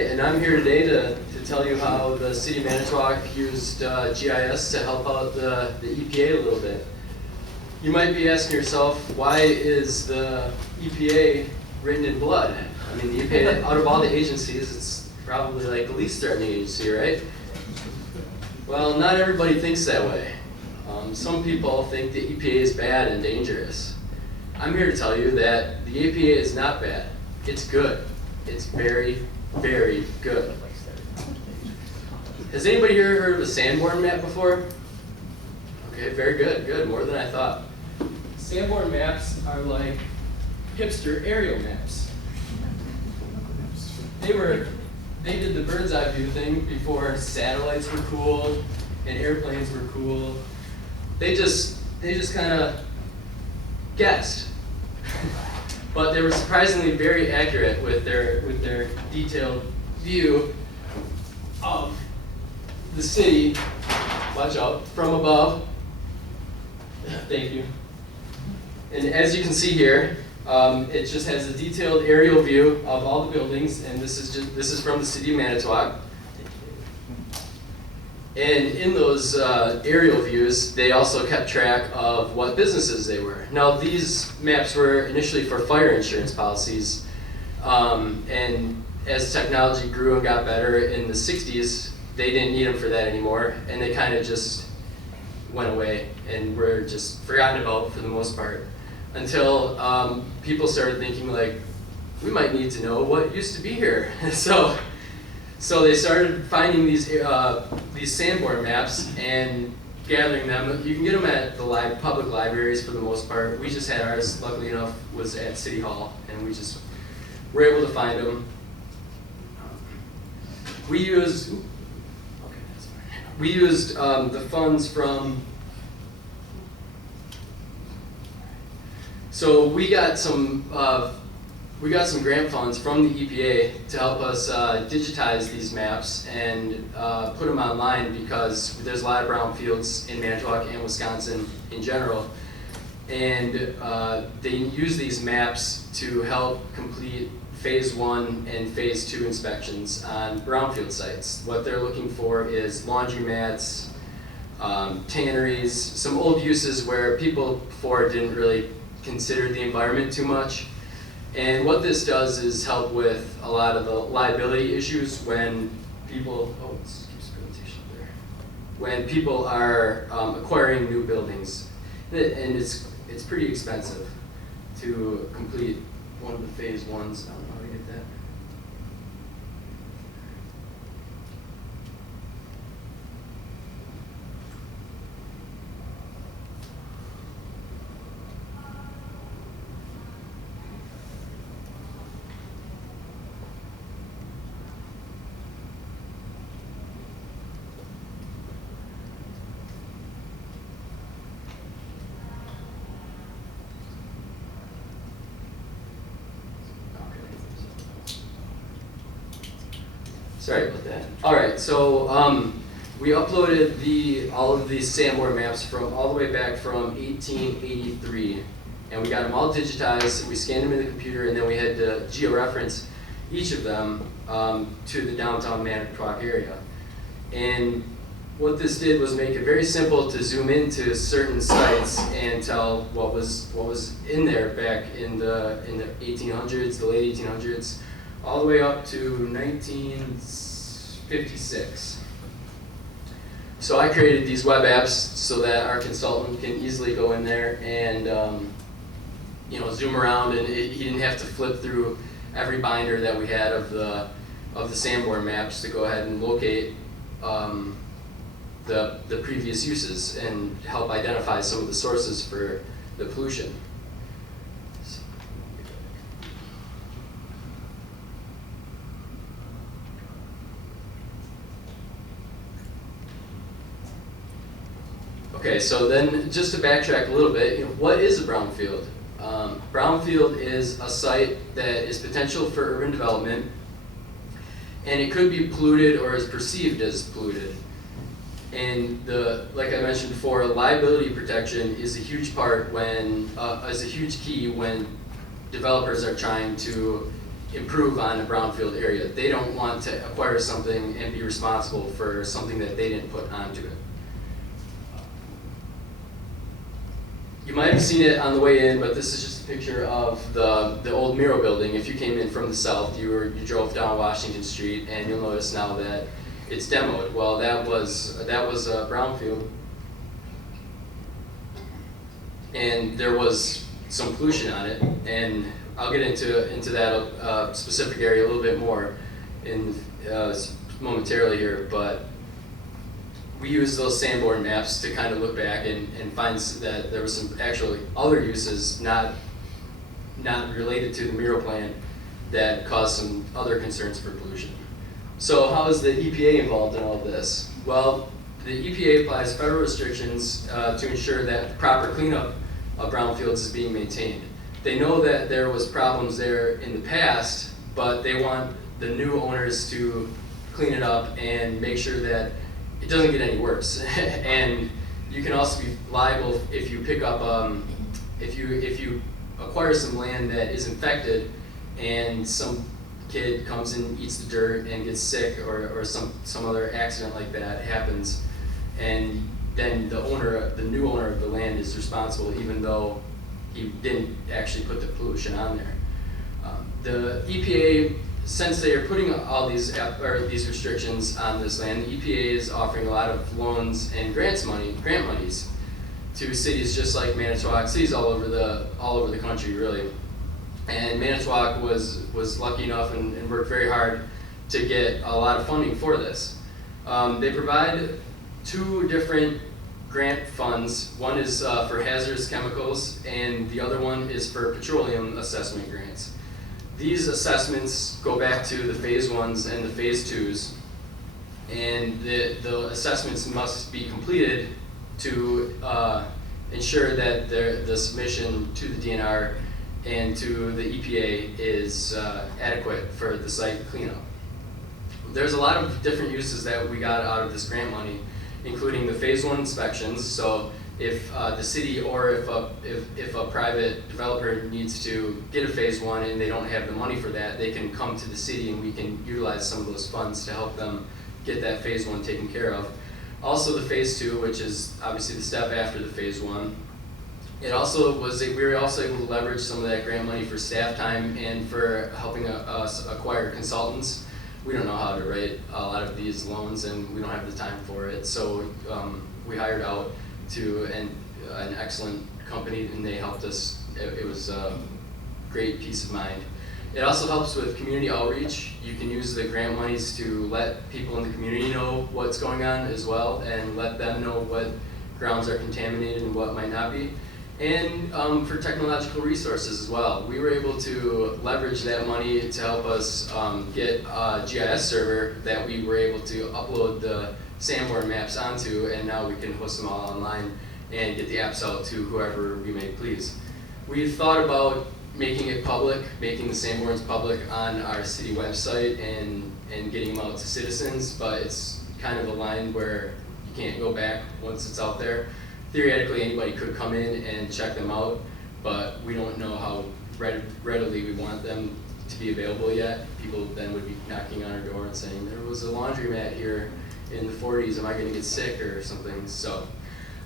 right, and I'm here today to tell you how the City of Manitowoc used GIS to help out the EPA a little bit. You might be asking yourself, why is the EPA written in blood? I mean, the EPA, out of all the agencies, it's probably like the least threatening agency, right? Well, not everybody thinks that way. Some people think the EPA is bad and dangerous. I'm here to tell you that the EPA is not bad. It's good. It's very, very good. Has anybody here heard of a Sanborn map before? Okay, very good, good, more than I thought. Sanborn maps are like hipster aerial maps. They did the bird's eye view thing before satellites were cool and airplanes were cool. They just kind of guessed. But they were surprisingly very accurate with their detailed view of the city, watch out, from above. Thank you. And as you can see here, it just has a detailed aerial view of all the buildings, and this is from the City of Manitowoc. And in those aerial views, they also kept track of what businesses they were. Now, these maps were initially for fire insurance policies, and as technology grew and got better in the 60s, they didn't need them for that anymore, and they kind of just went away and were just forgotten about for the most part, until people started thinking, like, we might need to know what used to be here. So they started finding these Sanborn maps and gathering them. You can get them at the public libraries for the most part. We just had ours, luckily enough, was at City Hall, and we just were able to find them. We used the funds from, so we got some grant funds from the EPA to help us digitize these maps and put them online, because there's a lot of brownfields in Manitowoc and Wisconsin in general. And they use these maps to help complete Phase 1 and Phase 2 inspections on brownfield sites. What they're looking for is laundromats, tanneries, some old uses where people before didn't really consider the environment too much. And what this does is help with a lot of the liability issues when people, when people are acquiring new buildings. And it's pretty expensive to complete one of the Phase 1s. I don't know how to get that. Sorry about that. All right, so we uploaded all of these Sanborn maps from all the way back from 1883, and we got them all digitized. We scanned them in the computer, and then we had to georeference each of them to the downtown Manitowoc area. And what this did was make it very simple to zoom into certain sites and tell what was in there back in the 1800s, the late 1800s. All the way up to 1956. So I created these web apps so that our consultant can easily go in there and zoom around, and he didn't have to flip through every binder that we had of the Sanborn maps to go ahead and locate the previous uses and help identify some of the sources for the pollution. Okay, so then just to backtrack a little bit, what is a brownfield? Brownfield is a site that is potential for urban development, and it could be polluted or is perceived as polluted. And like I mentioned before, liability protection is a huge part is a huge key when developers are trying to improve on a brownfield area. They don't want to acquire something and be responsible for something that they didn't put onto it. You might have seen it on the way in, but this is just a picture of the old Miro building. If you came in from the south, you drove down Washington Street, and you'll notice now that it's demoed. Well, that was a brownfield, and there was some pollution on it, and I'll get into that specific area a little bit more in momentarily here, but we use those Sanborn maps to kind of look back and find that there was some actually other uses not related to the Miro plant that caused some other concerns for pollution. So how is the EPA involved in all of this? Well, the EPA applies federal restrictions to ensure that proper cleanup of brownfields is being maintained. They know that there was problems there in the past, but they want the new owners to clean it up and make sure that it doesn't get any worse. And you can also be liable if you pick up, if you acquire some land that is infected and some kid comes and eats the dirt and gets sick, or some other accident like that happens, and then the new owner of the land is responsible even though he didn't actually put the pollution on there. The EPA, since they are putting all these restrictions on this land, the EPA is offering a lot of loans and grant monies to cities just like Manitowoc, cities all over the country really. And Manitowoc was lucky enough and worked very hard to get a lot of funding for this. They provide two different grant funds. One is for hazardous chemicals, and the other one is for petroleum assessment grants. These assessments go back to the phase 1s and the phase 2s, and the assessments must be completed to ensure that the submission to the DNR and to the EPA is adequate for the site cleanup. There's a lot of different uses that we got out of this grant money, including the phase 1 inspections. So if the city or if a private developer needs to get a phase 1 and they don't have the money for that, they can come to the city and we can utilize some of those funds to help them get that phase 1 taken care of. Also the phase 2, which is obviously the step after the phase 1. We were also able to leverage some of that grant money for staff time and for helping us acquire consultants. We don't know how to write a lot of these loans and we don't have the time for it, so we hired out to an excellent company and they helped us. It was a great peace of mind. It also helps with community outreach. You can use the grant monies to let people in the community know what's going on as well and let them know what grounds are contaminated and what might not be. And for technological resources as well. We were able to leverage that money to help us get a GIS server that we were able to upload the Sanborn Maps onto, and now we can host them all online and get the apps out to whoever we may please. We've thought about making it public, making the Sanborns public on our city website and getting them out to citizens, but it's kind of a line where you can't go back once it's out there. Theoretically, anybody could come in and check them out, but we don't know how readily we want them to be available yet. People then would be knocking on our door and saying, there was a laundromat here in the 40s, am I going to get sick or something? So,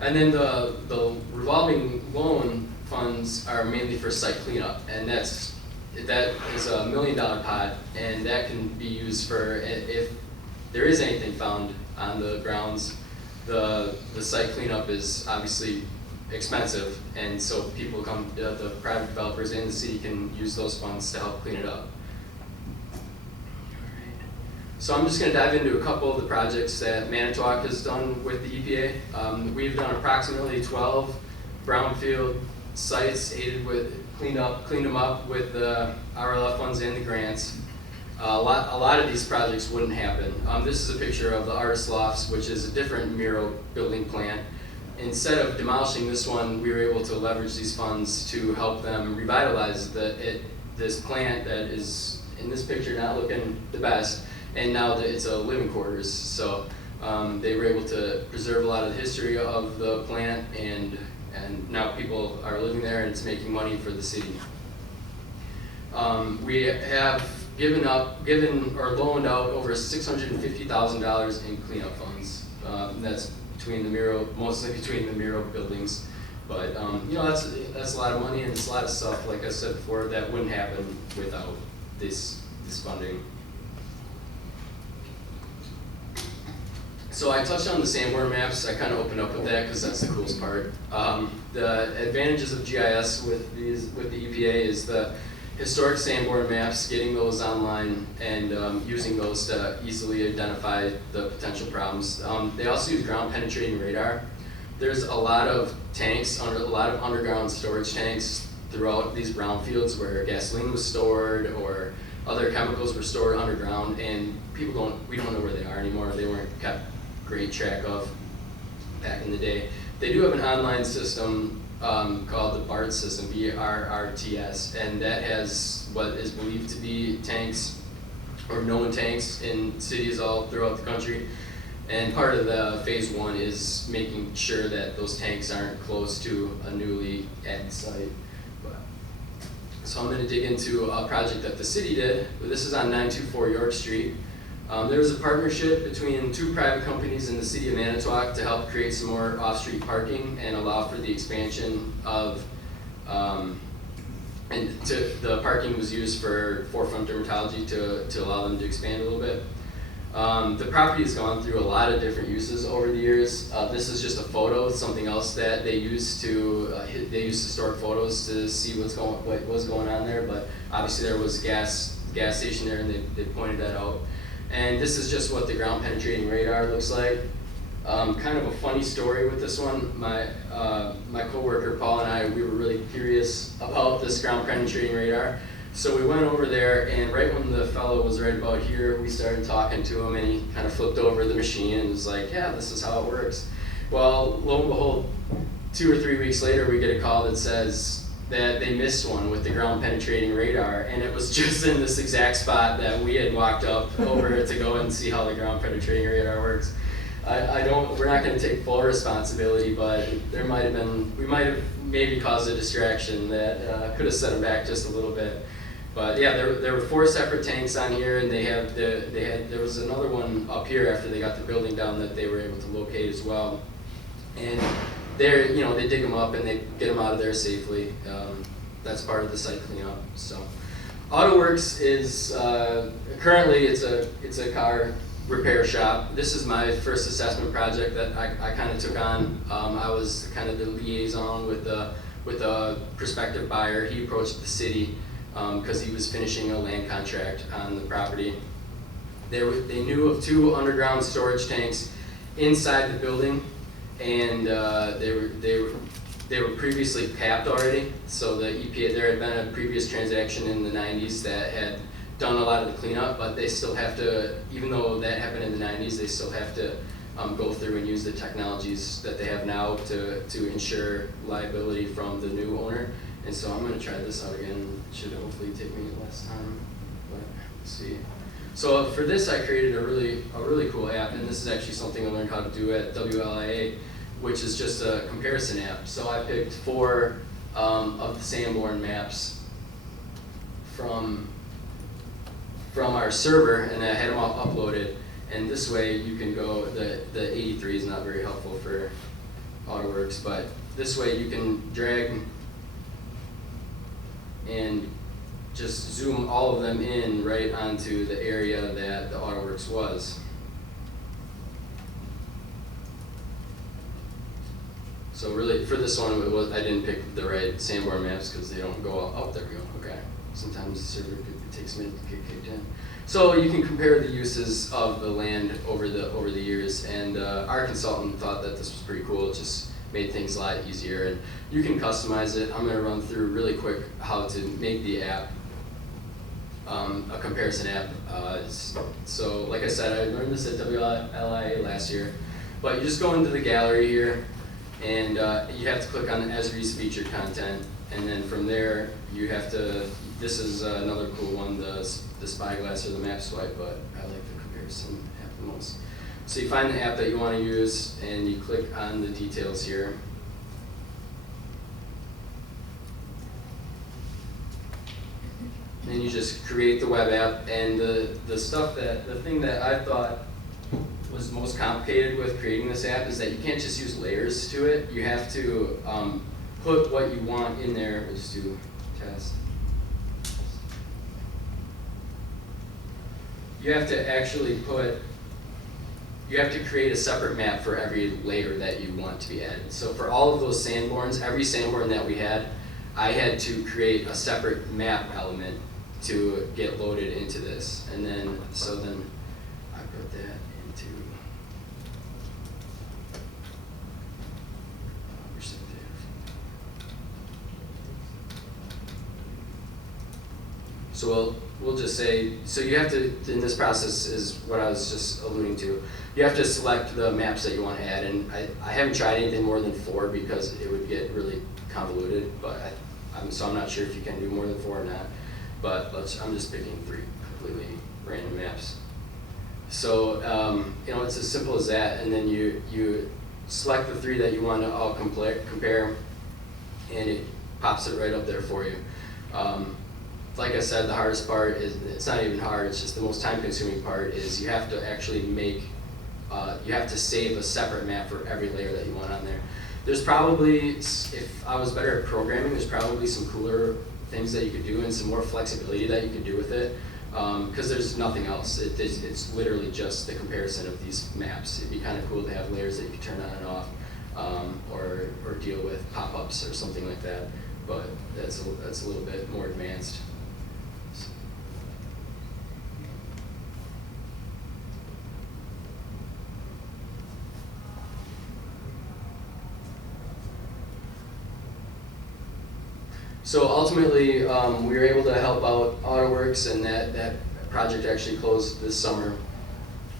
and then the revolving loan funds are mainly for site cleanup, and that is $1 million pot, and that can be used for if there is anything found on the grounds. The site cleanup is obviously expensive, and so people the private developers and the city can use those funds to help clean it up. So I'm just going to dive into a couple of the projects that Manitowoc has done with the EPA. We've done approximately 12 brownfield sites cleaned them up with the RLF funds and the grants. A lot of these projects wouldn't happen. This is a picture of the Artist Lofts, which is a different Miro building plant. Instead of demolishing this one, we were able to leverage these funds to help them revitalize this plant that is, in this picture, not looking the best, and now it's a living quarters. So they were able to preserve a lot of the history of the plant, and now people are living there and it's making money for the city. We have given or loaned out over $650,000 in cleanup funds. That's mostly between the Miro buildings. But you know, that's a lot of money, and it's a lot of stuff, like I said before, that wouldn't happen without this funding. So I touched on the Sanborn Maps. I kind of opened up with that because that's the coolest part. The advantages of GIS with the EPA is the historic Sanborn Maps, getting those online and using those to easily identify the potential problems. They also use ground penetrating radar. There's a lot of tanks, a lot of underground storage tanks throughout these brownfields where gasoline was stored or other chemicals were stored underground, and we don't know where they are anymore. They weren't kept great track of back in the day. They do have an online system called the BART system, BRRTS, and that has what is believed to be tanks or known tanks in cities all throughout the country. And part of the phase 1 is making sure that those tanks aren't close to a newly added site. So I'm going to dig into a project that the city did. This is on 924 York Street. There was a partnership between 2 private companies in the City of Manitowoc to help create some more off-street parking and allow for the expansion of, the parking was used for forefront dermatology to allow them to expand a little bit. The property has gone through a lot of different uses over the years. This is just a photo, something else that they use historic photos to see what was going on there, but obviously there was a gas station there, and they pointed that out. And this is just what the ground penetrating radar looks like. Kind of a funny story with this one. My coworker Paul and I, we were really curious about this ground penetrating radar. So we went over there, and right when the fellow was right about here, we started talking to him, and he kind of flipped over the machine and was like, yeah, this is how it works. Well, lo and behold, 2 or 3 weeks later, we get a call that says that they missed one with the ground penetrating radar, and it was just in this exact spot that we had walked up over to go and see how the ground penetrating radar works. We're not going to take full responsibility, but we might have maybe caused a distraction that could have set them back just a little bit. But yeah, there were 4 separate tanks on here, and there was another one up here after they got the building down that they were able to locate as well. And they dig them up and they get them out of there safely. That's part of the site cleanup. So, AutoWorks is currently it's a car repair shop. This is my first assessment project that I kind of took on. I was kind of the liaison with a prospective buyer. He approached the city because he was finishing a land contract on the property. They knew of 2 underground storage tanks inside the building, and they were previously capped already. So the EPA, there had been a previous transaction in the 90s that had done a lot of the cleanup, but they still have to, even though that happened in the 90s, they still have to go through and use the technologies that they have now to ensure liability from the new owner. And so I'm going to try this out again. It should hopefully take me less time, but let's see. So for this, I created a really cool app, and this is actually something I learned how to do at WLIA, which is just a comparison app. So I picked 4 of the Sanborn Maps from our server, and I had them all uploaded. And this way you can go, the 83 is not very helpful for AutoWorks, but this way you can drag and just zoom all of them in right onto the area that the AutoWorks was. So really, for this one, I didn't pick the right Sanborn Maps because they don't go out. Oh, there we go. Okay. Sometimes the server it takes a minute to get kicked in. So you can compare the uses of the land over the years, and our consultant thought that this was pretty cool. It just made things a lot easier, and you can customize it. I'm going to run through really quick how to make the app a comparison app. So like I said, I learned this at WLIA last year, but you just go into the gallery here, and you have to click on the Esri's featured content, and then from there you have to, this is another cool one, the Spyglass or the Map Swipe, but I like the comparison app the most. So you find the app that you want to use, and you click on the details here. then you just create the web app. And the thing that I thought was most complicated with creating this app is that you can't just use layers to it. You have to put what you want in there. We'll just do test. You have to actually you have to create a separate map for every layer that you want to be added. So for all of those Sanborns, every Sanborn that we had, I had to create a separate map element to get loaded into this. And then, so then I put that into, so we'll just say, so you have to, in this process is what I was just alluding to, you have to select the maps that you want to add, and I haven't tried anything more than 4 because it would get really convoluted, but so I'm not sure if you can do more than 4 or not, but I'm just picking 3 completely random maps. So, it's as simple as that, and then you select the 3 that you want to all compare, and it pops it right up there for you. Like I said, the hardest part is, it's not even hard, it's just the most time-consuming part is you have to actually you have to save a separate map for every layer that you want on there. There's probably, if I was better at programming, there's probably some cooler things that you could do and some more flexibility that you could do with it, because there's nothing else. It's literally just the comparison of these maps. It'd be kind of cool to have layers that you could turn on and off, or deal with pop-ups or something like that, but that's a little bit more advanced. So ultimately, we were able to help out AutoWorks, and that project actually closed this summer.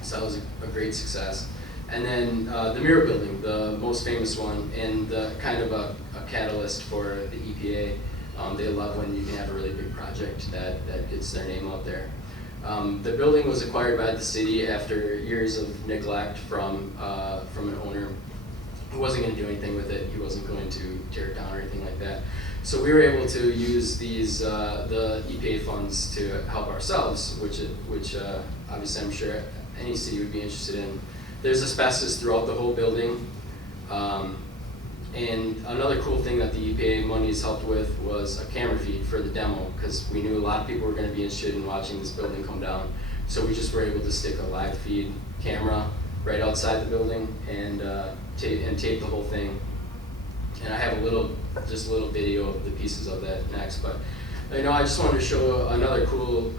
So that was a great success. And then the Miro building, the most famous one, and kind of a catalyst for the EPA. They love when you can have a really big project that gets their name out there. The building was acquired by the city after years of neglect from an owner who wasn't going to do anything with it. He wasn't going to tear it down or anything like that. So we were able to use these the EPA funds to help ourselves, which obviously I'm sure any city would be interested in. There's asbestos throughout the whole building, and another cool thing that the EPA monies helped with was a camera feed for the demo, because we knew a lot of people were going to be interested in watching this building come down. So we just were able to stick a live feed camera right outside the building and tape the whole thing. And I have just a little video of the pieces of that next, but I just wanted to show another cool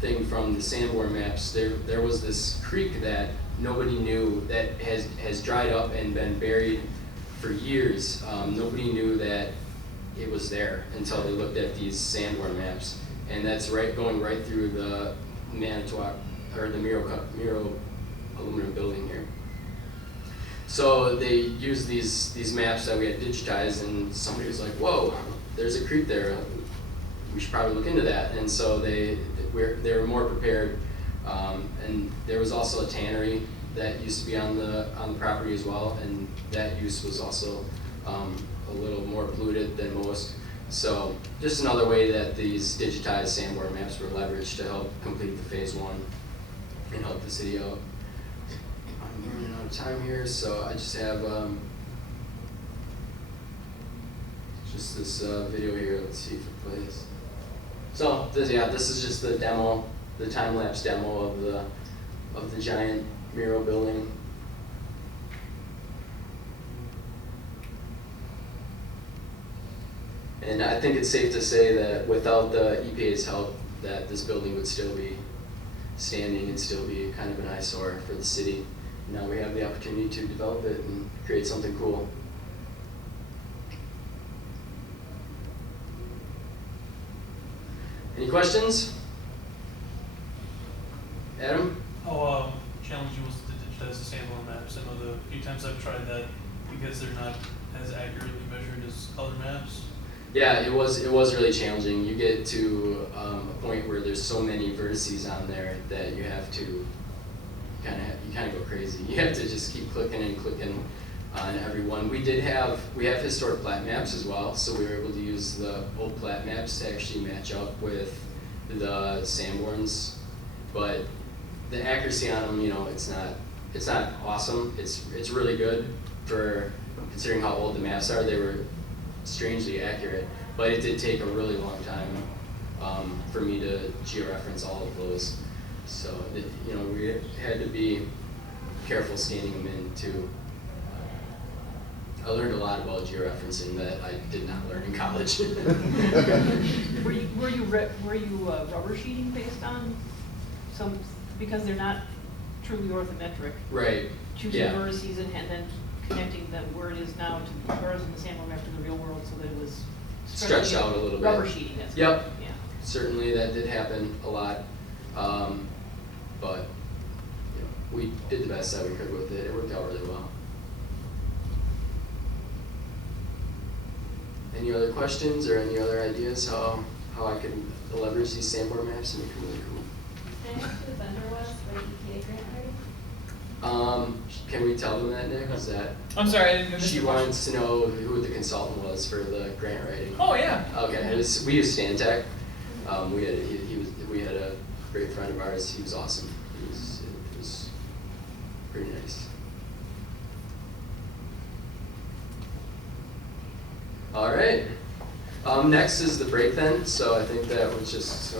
thing from the Sanborn Maps. There was this creek that nobody knew that has dried up and been buried for years. Nobody knew that it was there until they looked at these Sanborn Maps, and that's going right through the Manitowoc, or the Miro aluminum building here. So they used these maps that we had digitized, and somebody was like, "Whoa, there's a creek there. We should probably look into that." And so they were more prepared. And there was also a tannery that used to be on the property as well, and that use was also a little more polluted than most. So just another way that these digitized Sanborn maps were leveraged to help complete the phase 1 and help the city out. I'm running out of time here, so I just have just this video here. Let's see if it plays. So this is just the demo, the time-lapse demo of the giant Miro building. And I think it's safe to say that without the EPA's help, that this building would still be standing and still be kind of an eyesore for the city. Now we have the opportunity to develop it and create something cool. Any questions? Adam? How challenging was it to digitize the Sanborn maps? I know the few times I've tried that, because they're not as accurately measured as other maps. Yeah, it was really challenging. You get to a point where there's so many vertices on there that you have to kind of go crazy. You have to just keep clicking and clicking on every one. We have historic plat maps as well, so we were able to use the old plat maps to actually match up with the Sanborns, but the accuracy on them, you know, it's not awesome. It's really good for considering how old the maps are. They were strangely accurate, but it did take a really long time for me to georeference all of those. So you know, we had to be careful scanning them in too. I learned a lot about georeferencing that I did not learn in college. Were you rubber sheeting based on some, because they're not truly orthometric? Right. Choosing Yeah. vertices and then connecting them where it is now to whereas in the Sanborn map to the real world, so that it was Stretched out a little bit. Rubber sheeting, that's Yep. good. Yeah. Certainly that did happen a lot, but you know, we did the best that we could with it. It worked out really well. Any other questions or any other ideas how I can leverage these Sanborn maps and make them really cool? Can I ask who the vendor was for the EPA grant writing? Can we tell them that, Nick? Is that I'm sorry, I didn't get she the wants to know who the consultant was for the grant writing? Oh, yeah. Okay, we used Stantec. We had a great friend of ours. He was awesome. It was pretty nice. All right. Next is the break then. So I think that was just.